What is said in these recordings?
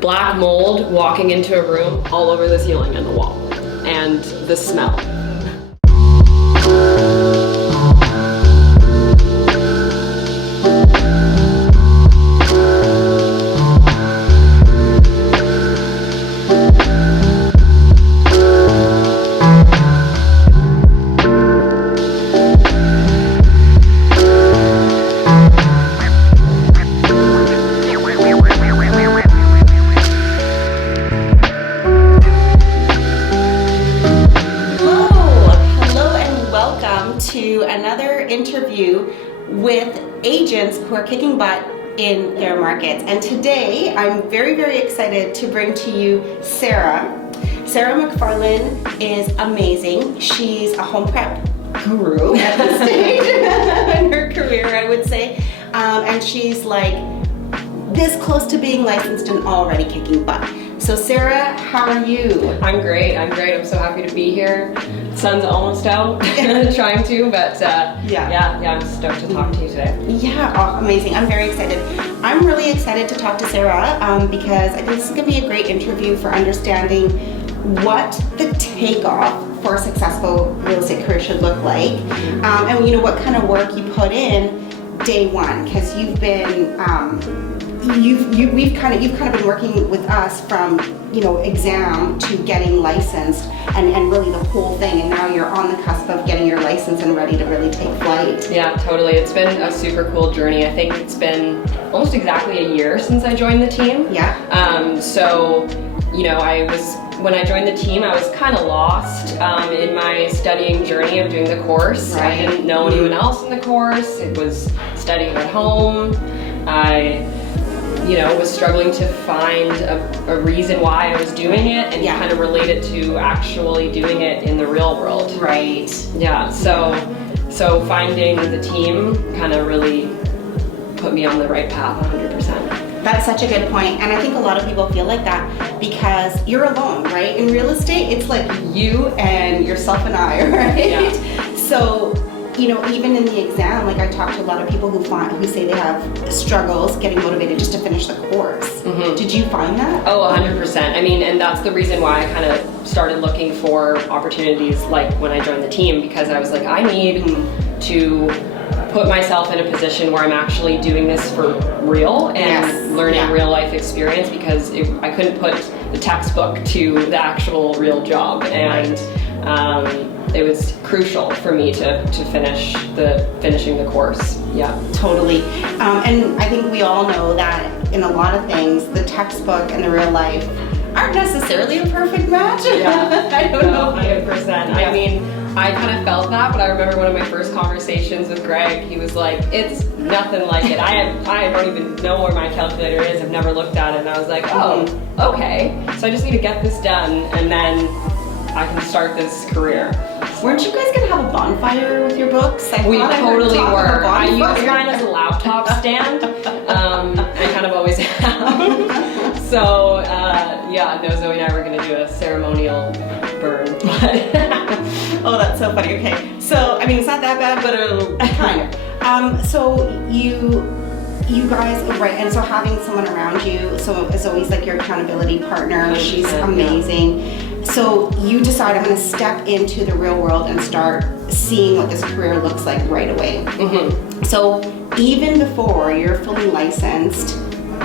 black mold walking into a room all over the ceiling and the wall, and the smell. Interview with agents who are kicking butt in their markets. And today I'm very, very excited to bring to you Sarah. Sarah Macfarlane is amazing. She's a home prep guru at this stage in her career, I would say. And she's like this close to being licensed and already kicking butt. So Sarah, how are you? I'm great. I'm so happy to be here. Sun's almost out, trying to, but yeah, I'm stoked to talk to you today. Yeah, amazing. I'm very excited. I'm really excited to talk to Sarah because I think this is going to be a great interview for understanding what the takeoff for a successful real estate career should look like, and you know what kind of work you put in day one, because you've been you've kind of been working with us from exam to getting licensed and really the whole thing, and now you're on the cusp of getting your license and ready to really take flight. Yeah, totally. It's been a super cool journey. I think it's been almost exactly a year since I joined the team. Yeah. So when I joined the team, I was kind of lost in my studying journey of doing the course. Right. I didn't know anyone else in the course. It was studying at home. I was struggling to find a reason why I was doing it and kind of relate it to actually doing it in the real world. Right. Yeah, so finding the team kind of really put me on the right path 100%. That's such a good point, and I think a lot of people feel like that because you're alone, right? In real estate, it's like you and yourself and I, right? Yeah. So, even in the exam, like I talk to a lot of people who say they have struggles getting motivated just to finish the course. Mm-hmm. Did you find that? Oh, 100%. I mean, and that's the reason why I kind of started looking for opportunities like when I joined the team, because I was like, I need to put myself in a position where I'm actually doing this for real and learning real life experience, because I couldn't put the textbook to the actual real job, and it was crucial for me to finishing the course. Yeah, totally. And I think we all know that in a lot of things, the textbook and the real life aren't necessarily a perfect match. Yeah, I don't know. 100%. Yeah. I mean, I kind of felt that, but I remember one of my first conversations with Greg, he was like, it's nothing like it. I don't even know where my calculator is. I've never looked at it. And I was like, oh, okay. So I just need to get this done, and then I can start this career. Weren't you guys gonna have a bonfire with your books? We totally were. I used mine as a laptop stand. I kind of always have. So Zoe and I were gonna do a ceremonial burn. Oh, that's so funny. Okay, so I mean, it's not that bad, but kind of. So you guys, right? And so having someone around you, so is always like your accountability partner. She's amazing. Yeah. So you decide, I'm going to step into the real world and start seeing what this career looks like right away. Mm-hmm. So even before you're fully licensed,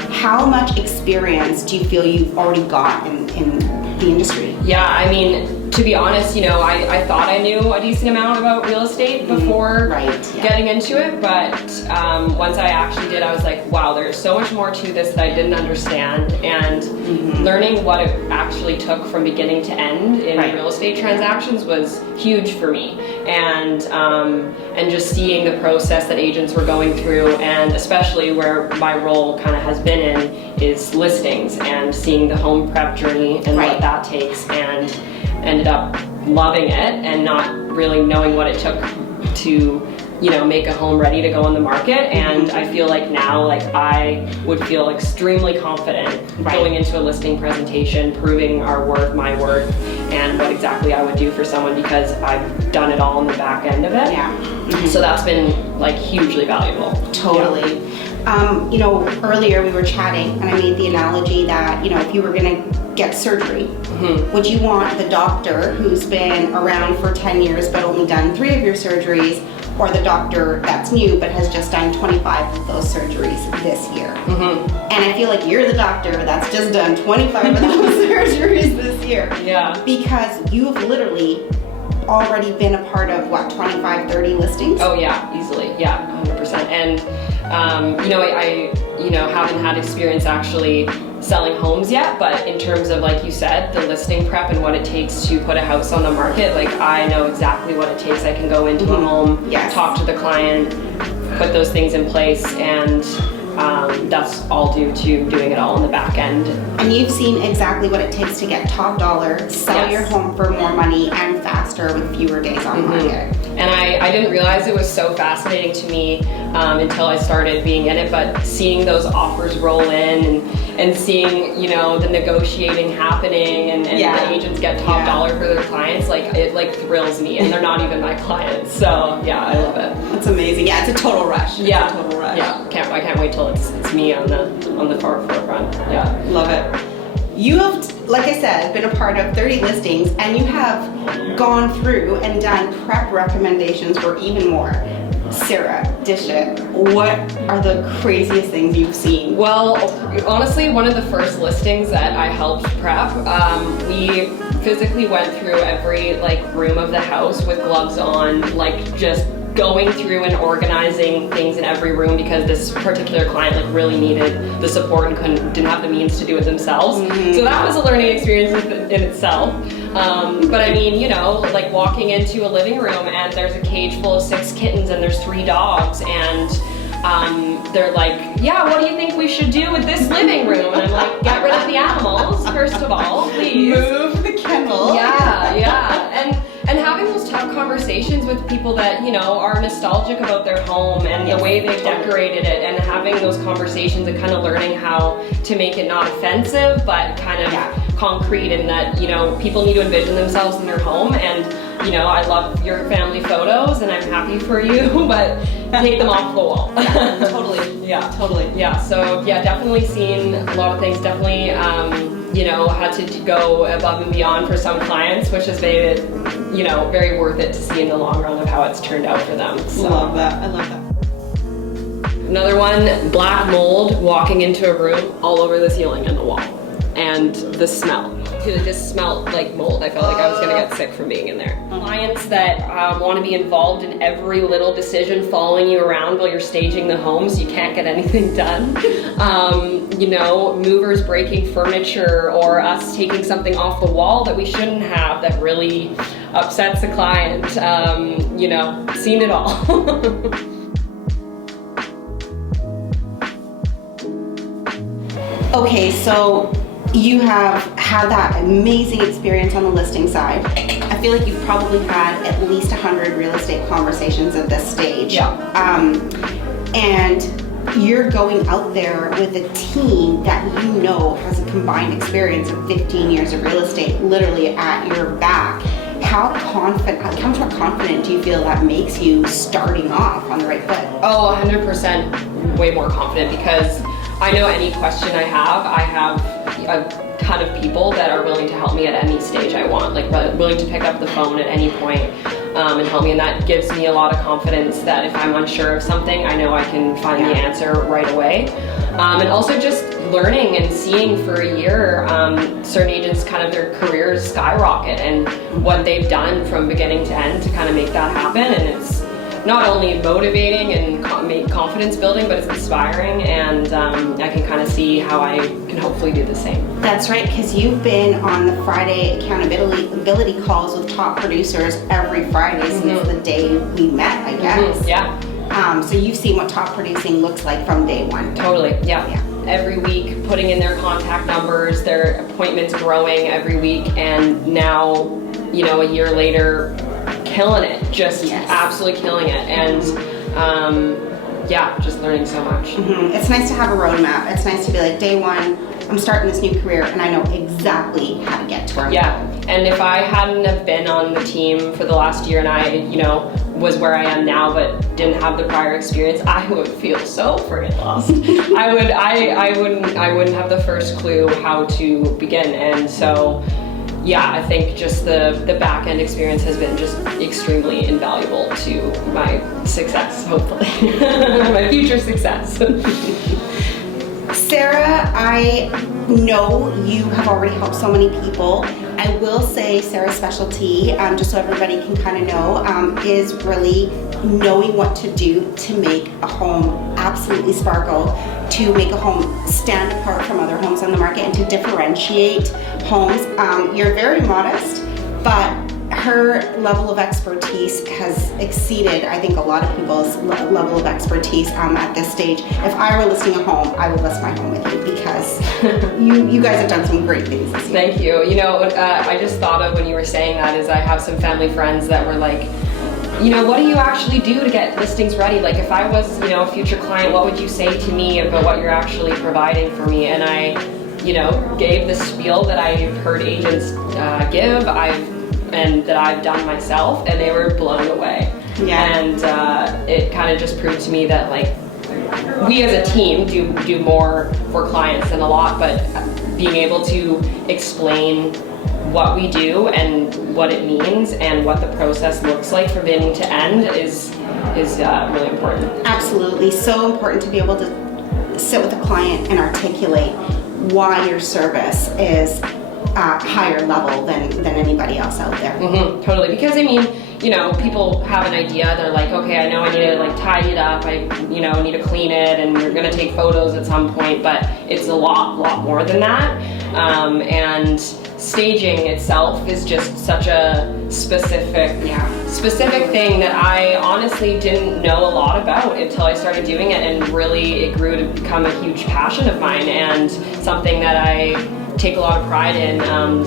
how much experience do you feel you've already got in the industry? Yeah, I mean, to be honest, I thought I knew a decent amount about real estate before getting into it, but once I actually did, I was like, wow, there's so much more to this that I didn't understand, and learning what it actually took from beginning to end in real estate transactions was huge for me, and just seeing the process that agents were going through, and especially where my role kind of has been in is listings, and seeing the home prep journey and what that takes, and ended up loving it and not really knowing what it took to make a home ready to go on the market. And I feel like now, like, I would feel extremely confident going into a listing presentation, proving our worth, my worth, and what exactly I would do for someone, because I've done it all on the back end of it. Yeah. So that's been like hugely valuable. Totally. You know, earlier we were chatting and I made the analogy that, you know, if you were gonna get surgery, would you want the doctor who's been around for 10 years but only done 3 of your surgeries, or the doctor that's new but has just done 25 of those surgeries this year? And I feel like you're the doctor that's just done 25 of those surgeries this year. Yeah. Because you've literally already been a part of, what, 25, 30 listings? Oh yeah, easily, yeah, 100%. And you know, I haven't had experience actually selling homes yet, but in terms of, like you said, the listing prep and what it takes to put a house on the market, like I know exactly what it takes. I can go into a home, talk to the client, put those things in place, and that's all due to doing it all on the back end. And you've seen exactly what it takes to get top dollar, sell your home for more money and faster with fewer days on market. And I didn't realize it was so fascinating to me until I started being in it, but seeing those offers roll in and seeing, you know, the negotiating happening and the agents get top dollar for their clients, like it like thrills me, and they're not even my clients. So yeah, I love it. That's amazing. Yeah, it's a total rush. It's a total rush. Yeah, I can't wait till it's me on the far forefront. Yeah, love it. You have, like I said, been a part of 30 listings, and you have gone through and done prep recommendations for even more. Sarah, dish it. What are the craziest things you've seen? Well, honestly, one of the first listings that I helped prep, we physically went through every like room of the house with gloves on, like just going through and organizing things in every room, because this particular client like really needed the support and didn't have the means to do it themselves. So that was a learning experience in itself. But I mean, you know, like walking into a living room and there's a cage full of 6 kittens and there's 3 dogs, and they're like, yeah, what do you think we should do with this living room? And I'm like, get rid of the animals, first of all, please. Move the kennel. Yeah. And having those tough conversations with people that, you know, are nostalgic about their home and the way they've decorated it, and having those conversations and kind of learning how to make it not offensive, but kind of concrete, and that, you know, people need to envision themselves in their home. And, you know, I love your family photos and I'm happy for you, but take them off the wall. Totally. Yeah, so yeah, definitely seen a lot of things. Definitely, you know, had to go above and beyond for some clients, which has made it, you know, very worth it to see in the long run of how it's turned out for them. So. Love that. I love that. Another one, black mold walking into a room all over the ceiling and the wall, and the smell. It just smelled like mold. I felt like I was gonna get sick from being in there. Clients that want to be involved in every little decision, following you around while you're staging the home so you can't get anything done. You know, movers breaking furniture, or us taking something off the wall that we shouldn't have that really upsets the client. You know, seen it all. Okay, so you have had that amazing experience on the listing side. I feel like you've probably had at least 100 real estate conversations at this stage. And you're going out there with a team that you know has a combined experience of 15 years of real estate literally at your back. How much more confident do you feel that makes you starting off on the right foot? Oh, 100% way more confident, because I know any question I have a ton of people that are willing to help me at any stage I want, like willing to pick up the phone at any point and help me, and that gives me a lot of confidence that if I'm unsure of something, I know I can find the answer right away. And also just learning and seeing for a year certain agents kind of their careers skyrocket, and what they've done from beginning to end to kind of make that happen. And it's not only motivating and confidence building, but it's inspiring, and I can kind of see how I can hopefully do the same. That's right, because you've been on the Friday accountability calls with top producers every Friday since the day we met, I guess. So you've seen what top producing looks like from day one. Totally, yeah. Every week, putting in their contact numbers, their appointments growing every week, and now, you know, a year later, killing it, just absolutely killing it. And just learning so much. It's nice to have a roadmap. It's nice to be like, day one, I'm starting this new career and I know exactly how to get to where I'm going. And if I hadn't have been on the team for the last year and I, was where I am now but didn't have the prior experience, I would feel so friggin' lost. I wouldn't have the first clue how to begin. And so I think just the back end experience has been just extremely invaluable to my success, hopefully. My future success. Sarah, I know you have already helped so many people. I will say Sarah's specialty, just so everybody can kind of know, is really knowing what to do to make a home absolutely sparkle, to make a home stand apart from other homes on the market, and to differentiate homes. You're very modest, but her level of expertise has exceeded, I think, a lot of people's level of expertise at this stage. If I were listing a home, I would list my home with you because you guys have done some great things this year. Thank you. I just thought of when you were saying that is I have some family friends that were like, what do you actually do to get listings ready? Like if I was, a future client, what would you say to me about what you're actually providing for me? And I, gave the spiel that I've heard agents give, and that I've done myself, and they were blown away. And it kind of just proved to me that like we as a team do more for clients than a lot, but being able to explain what we do and what it means and what the process looks like from beginning to end is really important. Absolutely, so important to be able to sit with a client and articulate why your service is higher level than anybody else out there. Totally, because people have an idea. They're like, okay, I know I need to like tidy it up. I need to clean it, and you're gonna take photos at some point. But it's a lot more than that. And staging itself is just such a specific thing that I honestly didn't know a lot about until I started doing it, and really it grew to become a huge passion of mine and something that I take a lot of pride in,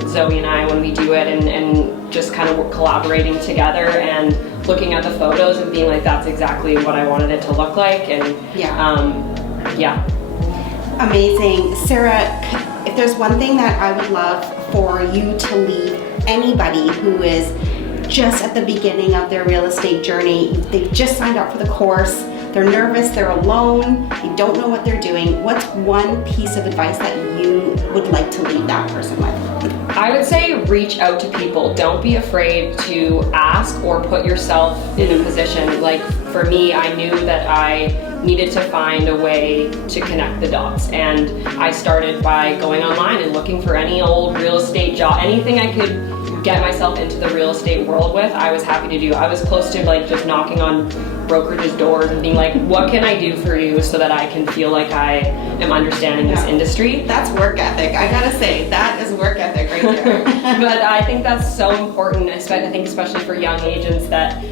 Zoe and I, when we do it, and just kind of collaborating together and looking at the photos and being like, that's exactly what I wanted it to look like. And amazing. Sarah, if there's one thing that I would love for you to leave anybody who is just at the beginning of their real estate journey, they've just signed up for the course, they're nervous, they're alone, they don't know what they're doing, what's one piece of advice that you would like to leave that person with? I would say reach out to people. Don't be afraid to ask or put yourself in a position. Like for me, I knew that I needed to find a way to connect the dots, and I started by going online and looking for any old real estate job, anything I could get myself into the real estate world with, I was happy to do. I was close to like just knocking on brokerages' doors and being like, what can I do for you so that I can feel like I am understanding this industry? That's work ethic. I gotta say, that is work ethic right there. But I think that's so important, I think especially for young agents that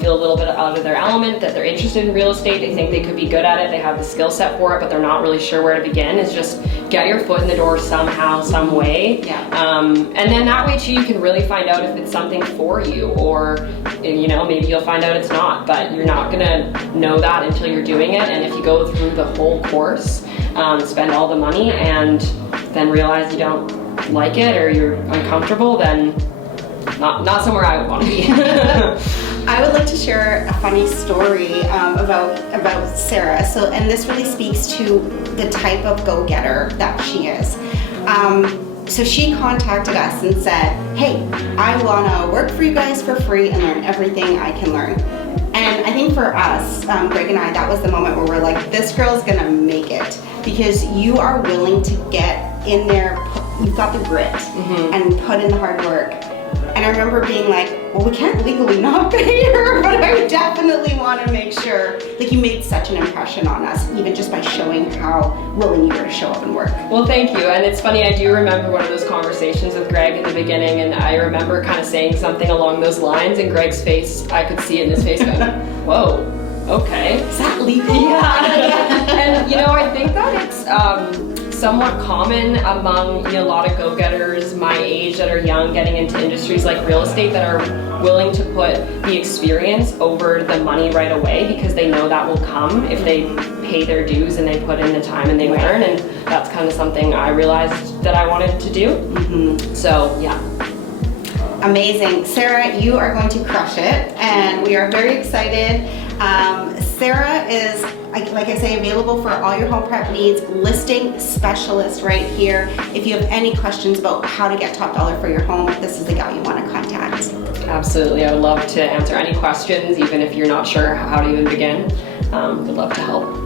feel a little bit out of their element, that they're interested in real estate, they think they could be good at it, they have the skill set for it, but they're not really sure where to begin, is just get your foot in the door somehow, some way. And then that way too, you can really find out if it's something for you, or maybe you'll find out it's not, but you're not gonna know that until you're doing it. And if you go through the whole course, spend all the money, and then realize you don't like it or you're uncomfortable, then not somewhere I would want to be. I would like to share a funny story about Sarah. And this really speaks to the type of go-getter that she is. So she contacted us and said, hey, I wanna work for you guys for free and learn everything I can learn. And I think for us, Greg and I, that was the moment where we're like, this girl's gonna make it, because you are willing to get in there, you've got the grit and put in the hard work. And I remember being like, well, we can't legally not pay her, but I definitely want to make sure, like, you made such an impression on us, even just by showing how willing you were to show up and work. Well, thank you. And it's funny, I do remember one of those conversations with Greg in the beginning, and I remember kind of saying something along those lines, and Greg's face, I could see it in his face going, whoa, okay. Is that legal? Yeah. And I think that it's somewhat common among a lot of go-getters my age that are young getting into industries like real estate that are willing to put the experience over the money right away because they know that will come if they pay their dues and they put in the time and they learn, and that's kind of something I realized that I wanted to do. So yeah. Amazing. Sarah, you are going to crush it, and we are very excited. Sarah is, like I say, available for all your home prep needs, listing specialist right here. If you have any questions about how to get top dollar for your home, this is the gal you want to contact. Absolutely. I would love to answer any questions, even if you're not sure how to even begin. Would love to help.